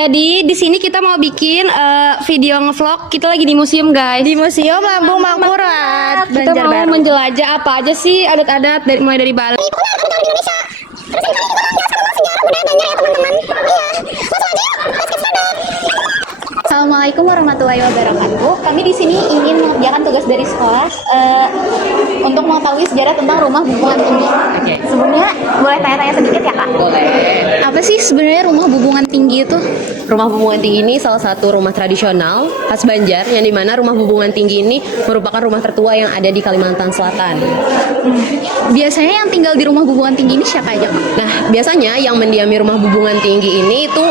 Jadi di sini kita mau bikin video ngevlog. Kita lagi di museum, guys. Di Museum Lambung Mangkurat, Kita mau menjelajah apa aja sih adat-adat mulai dari Bali. Assalamualaikum warahmatullahi wabarakatuh. Kami di sini ingin mengerjakan tugas dari sekolah untuk mengetahui sejarah tentang rumah Bubungan Tinggi. Oke. Sebelumnya boleh tanya-tanya sedikit ya, Kak? Boleh. Apa sih sebenarnya rumah Bubungan Tinggi itu? Rumah Bubungan Tinggi ini salah satu rumah tradisional khas Banjar, yang dimana rumah Bubungan Tinggi ini merupakan rumah tertua yang ada di Kalimantan Selatan. Biasanya yang tinggal di rumah Bubungan Tinggi ini siapa aja, Kak? Nah, biasanya yang mendiami rumah Bubungan Tinggi ini itu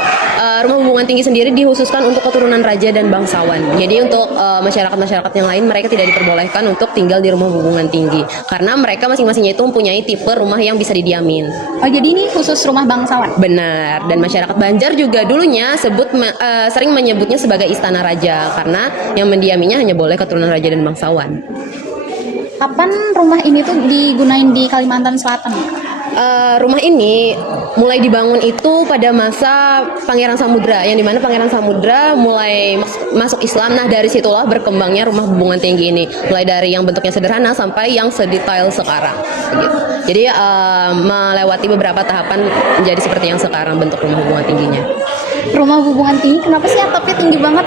rumah Bubungan Tinggi sendiri dikhususkan untuk keturunan raja dan bangsawan. Jadi untuk masyarakat-masyarakat yang lain, mereka tidak diperbolehkan untuk tinggal di rumah Bubungan Tinggi karena mereka masing-masingnya itu mempunyai tipe rumah yang bisa didiamin. Oh, jadi ini khusus rumah bangsawan? Benar, dan masyarakat Banjar juga dulunya sering menyebutnya sebagai istana raja karena yang mendiaminya hanya boleh keturunan raja dan bangsawan. Kapan rumah ini tuh digunain di Kalimantan Selatan? Rumah ini mulai dibangun itu pada masa Pangeran Samudra, yang dimana Pangeran Samudra mulai masuk Islam. Nah, dari situlah berkembangnya rumah Bubungan Tinggi ini, mulai dari yang bentuknya sederhana sampai yang sedetail sekarang begitu. Jadi melewati beberapa tahapan menjadi seperti yang sekarang bentuk rumah Bubungan Tingginya. Rumah Bubungan Tinggi kenapa sih atapnya tinggi banget?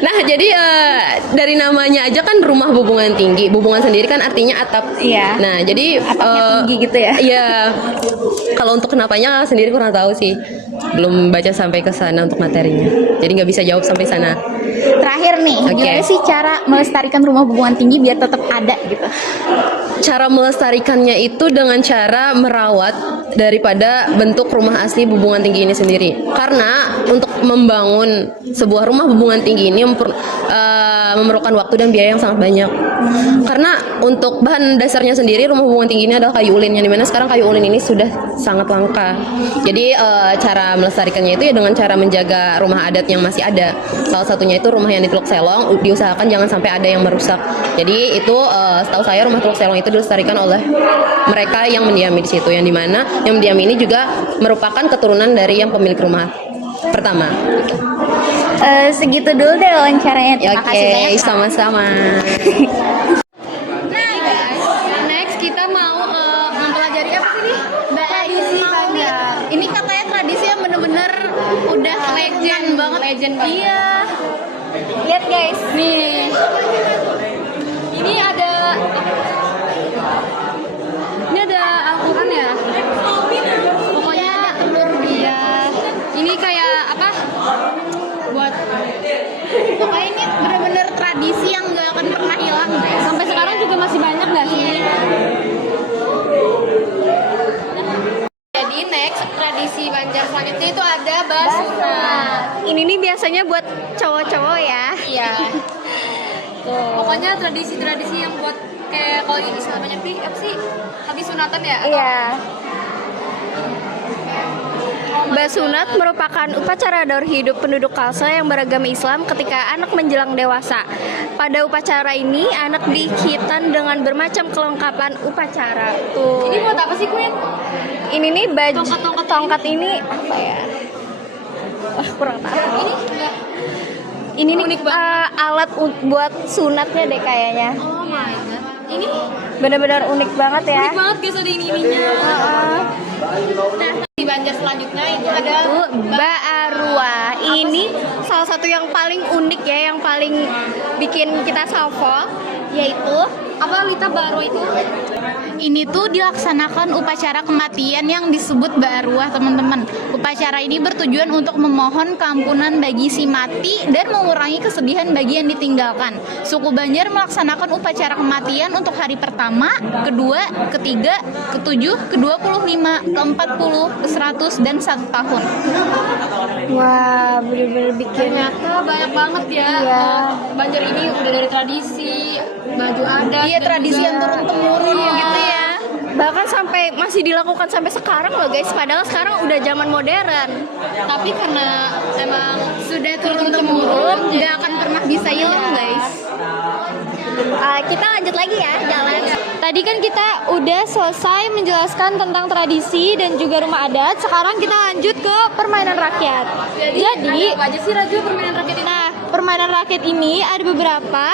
Nah, jadi dari namanya aja kan rumah Bubungan Tinggi. Bubungan sendiri kan artinya atap. Iya. Nah, jadi Atapnya tinggi gitu ya? Iya. Kalau untuk kenapanya sendiri kurang tahu sih. Belum baca sampai ke sana untuk materinya. Jadi nggak bisa jawab sampai sana. Terakhir nih, Oke. gimana sih cara melestarikan rumah Bubungan Tinggi biar tetap ada gitu? Cara melestarikannya itu dengan cara merawat daripada bentuk rumah asli Bubungan Tinggi ini sendiri. Karena untuk membangun sebuah rumah Bubungan Tinggi ini memerlukan waktu dan biaya yang sangat banyak. Karena untuk bahan dasarnya sendiri rumah Bubungan Tinggi ini adalah kayu ulin, yang dimana sekarang kayu ulin ini sudah sangat langka. Jadi cara melestarikannya itu ya dengan cara menjaga rumah adat yang masih ada. Salah satunya itu rumah yang di Teluk Selong, diusahakan jangan sampai ada yang merusak. Jadi itu setahu saya rumah Teluk Selong itu dilestarikan oleh mereka yang mendiami di situ, yang dimana yang mendiami ini juga merupakan keturunan dari yang pemilik rumah pertama. Segitu dulu deh wawancaranya. Terima kasih banyak, Oke, Kak. sama-sama. Next kita mau mempelajari apa sih nih? Tradisi Banjar. Ini katanya tradisi yang bener-bener udah legend banget. Legend banget. Iya. Lihat guys, Nih. Ini ada Al-Quran ya. Pokoknya ada telur dia. Ini kayak apa? Buat pokoknya ini bener-bener tradisi yang gak akan pernah hilang, guys. Sampai sekarang juga masih banyak gak sih? Jadi next tradisi Banjar selanjutnya itu ada basunat. ini nih biasanya buat cowok-cowok ya. Iya. Pokoknya tradisi-tradisi yang buat kayak kalau ini Islam banyak nih apa sih? Habis sunatan ya? Iya. Basunat merupakan upacara daur hidup penduduk Kalsel yang beragama Islam ketika anak menjelang dewasa. Pada upacara ini, anak dihitan dengan bermacam kelengkapan upacara. Tuh. Ini buat apa sih, Queen? Ini nih baju Tongkat-tongkat tongkat ini apa ya? Wah, kurang tahu. Ini enggak. Ini nih Unik banget. alat buat sunatnya deh kayaknya. Oh my god. Ini Benar-benar unik banget ya. unik banget guys, ada ininya. Nah, di Banjar selanjutnya itu ada Ba'arua. Ini salah satu yang paling unik ya, yang paling bikin kita salvo, yaitu apa Lita Baro itu? Ini tuh dilaksanakan upacara kematian yang disebut Ba'arwah, teman-teman. Upacara ini bertujuan untuk memohon keampunan bagi si mati dan mengurangi kesedihan bagi yang ditinggalkan. Suku Banjar melaksanakan upacara kematian untuk hari pertama, kedua, ketiga, ketujuh, ke-25, ke-40, ke-100, dan 1 tahun. wah, bener-bener bikin Ternyata banyak banget ya. Iya. Banjar ini udah dari tradisi, baju adat. iya dan tradisi juga- yang turun-temurun Iya. gitu ya. Bahkan sampai masih dilakukan sampai sekarang loh guys, padahal sekarang udah zaman modern. Tapi karena emang Sudah turun-temurun, Nggak akan pernah bisa hilang, guys. Kita lanjut lagi ya jalan. Tadi kan kita udah selesai menjelaskan tentang tradisi dan juga rumah adat. Sekarang kita lanjut ke permainan rakyat. Jadi, apa aja sih Raju permainan rakyat ini? nah, permainan rakyat ini ada beberapa.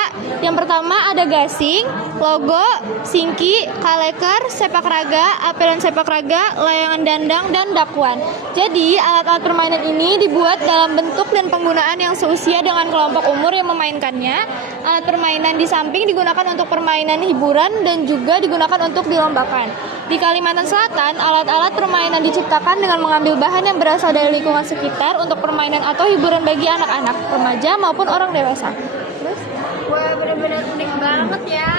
Yang pertama ada gasing, logo, singki, kaleker, sepak raga, apel dan sepak raga, layangan dandang, dan dakwan. Jadi, alat-alat permainan ini dibuat dalam bentuk dan penggunaan yang seusia dengan kelompok umur yang memainkannya. Alat permainan di samping digunakan untuk permainan hiburan dan juga digunakan untuk dilombakan. Di Kalimantan Selatan, alat-alat permainan diciptakan dengan mengambil bahan yang berasal dari lingkungan sekitar untuk permainan atau hiburan bagi anak-anak, remaja maupun orang dewasa. Terus, wah benar-benar unik banget ya.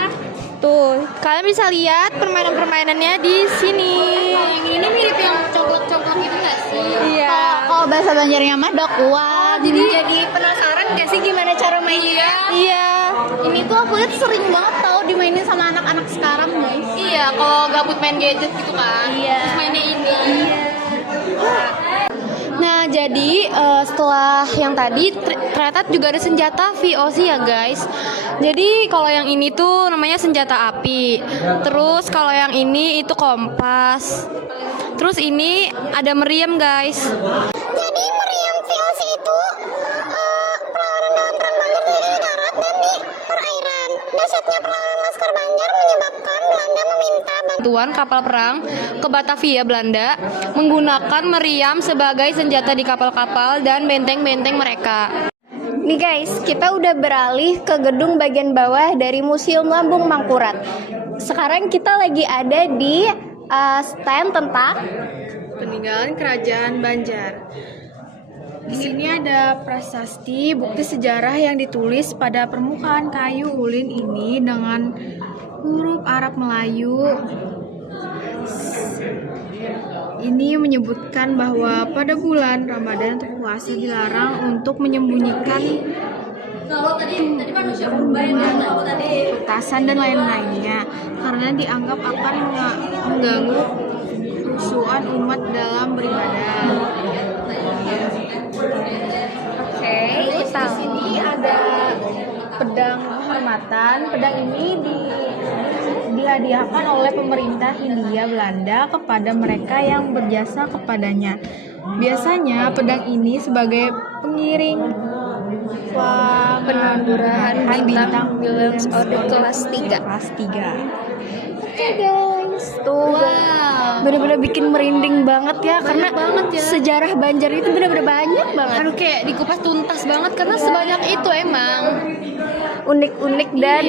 Tuh, kalian bisa lihat permainan-permainannya di sini. Yang ini mirip yang congklak-congklak itu nggak sih? Iya. Kalau bahasa Banjarnya mah dakwan. Jadi penasaran gak sih gimana cara mainnya? Iya. Ini tuh aku lihat sering banget tau dimainin sama anak-anak sekarang guys. Iya, kalau gabut main gadget gitu kan. Iya. Terus mainnya ini. Nah, jadi setelah yang tadi ternyata juga ada senjata VOC ya guys. Jadi kalau yang ini tuh namanya senjata api. Terus kalau yang ini itu kompas. Terus ini ada meriam guys. Jadi meriam VOC itu perlawanan dalam perang Banjar terjadi di darat dan di perairan. Dahsyatnya perlawanan Laskar Banjar menyebabkan Belanda meminta Bantuan kapal perang ke Batavia Belanda menggunakan meriam sebagai senjata di kapal-kapal dan benteng-benteng mereka. Nih guys, kita udah beralih ke gedung bagian bawah dari Museum Lambung Mangkurat. Sekarang kita lagi ada di stand tentang Peninggalan Kerajaan Banjar. Di sini ada prasasti bukti sejarah yang ditulis pada permukaan kayu ulin ini dengan huruf Arab Melayu. Ini menyebutkan bahwa pada bulan Ramadan atau puasa dilarang untuk menyembunyikan petasan dan lain-lainnya karena dianggap akan mengganggu khusyuan umat dalam beribadah. Oke, di sini ada pedang kehormatan. Pedang ini dihadiahkan oleh pemerintah Hindia Belanda kepada mereka yang berjasa kepadanya. Biasanya pedang ini sebagai pengiring penandurahan bintang Williams Ode kelas 3. Oke guys, tuh bener-bener bikin merinding banget ya, karena sejarah Banjar itu bener-bener banyak banget. Aduh, kayak dikupas tuntas banget karena sebanyak itu emang. Unik-unik dan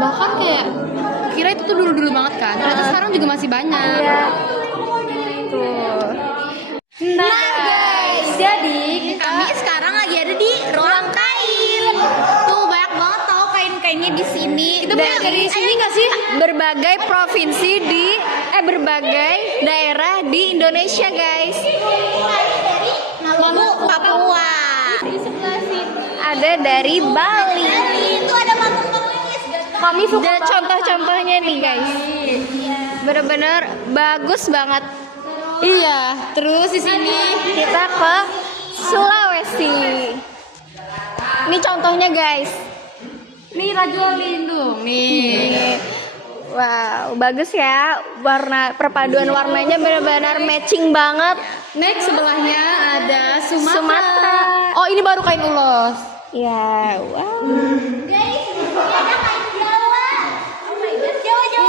Bahkan kayak kira itu tuh dulu-dulu banget kan. Ternyata sekarang juga masih banyak. Iya. Tuh. Nah guys, jadi Kami sekarang lagi ada di ruang kain. Tuh banyak banget tau kain-kainnya di sini. Itu dari sini nggak sih berbagai provinsi berbagai daerah di Indonesia guys. Maluku, Papua. Ada dari Bali. itu ada patung Kami suka contoh-contohnya nih guys. Bener-bener bagus banget. Iya, terus di sini Kita ke Sulawesi. Ini contohnya guys. nih Rajo Lindung nih. Wow, bagus ya. Perpaduan warnanya benar-benar matching banget. Next sebelahnya ada Sumatera. Oh, ini baru kain ulos. Ya, wow.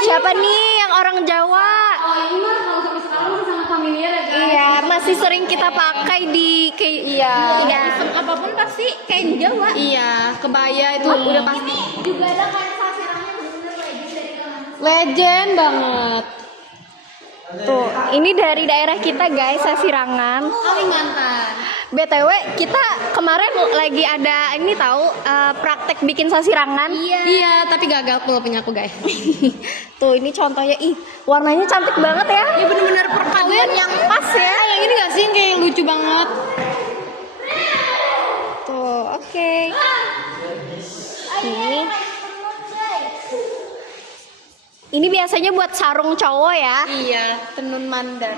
Siapa nih yang orang Jawa? Oh, ini mah kalau sampai sekarang masih sangat familiar ya guys. Iya, masih sering kita pakai di Isem apapun pasti kain Jawa. Iya, kebaya itu udah pasti juga ada kain sasirangnya bener-bener legend dari Kalimantan. legend banget. Tuh, ini dari daerah kita guys, Sasirangan. Kalimantan. BTW, kita kemarin lagi ada ini tahu praktek bikin sasirangan. Iya, tapi gagal punya aku guys. Tuh, ini contohnya, warnanya cantik banget ya. Ini bener-bener perpaduan yang pas ya. Yang ini gak sih yang kayak lucu banget. Tuh, oke. Ini biasanya buat sarung cowok ya. Iya, tenun mandar.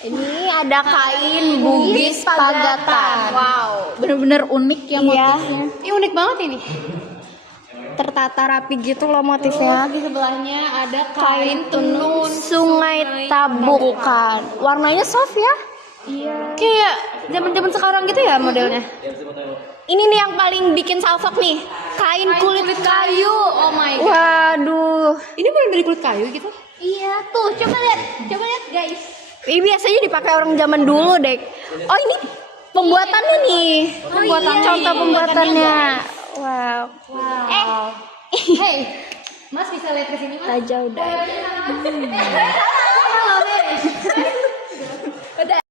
Ini ada kain Bugis Pagatan. Wow, bener-bener unik ya Iya. motifnya. Ini unik banget ini. tertata rapi gitu loh motifnya. Di sebelahnya ada kain tenun Sungai Tabukan. Warnanya soft ya? Iya. Kayak zaman-zaman sekarang gitu ya modelnya. Ini nih yang paling bikin salfok nih. Kain kulit kayu. Oh my god. Waduh. Ini benar dari kulit kayu gitu? Iya tuh, coba lihat guys. Ini biasanya dipakai orang zaman dulu, Dek. Oh, ini pembuatannya nih. Contoh pembuatannya. Wow. Hey, Mas bisa lihat ke sini, Mas? Tak jauh, Dek. Halo, Dek.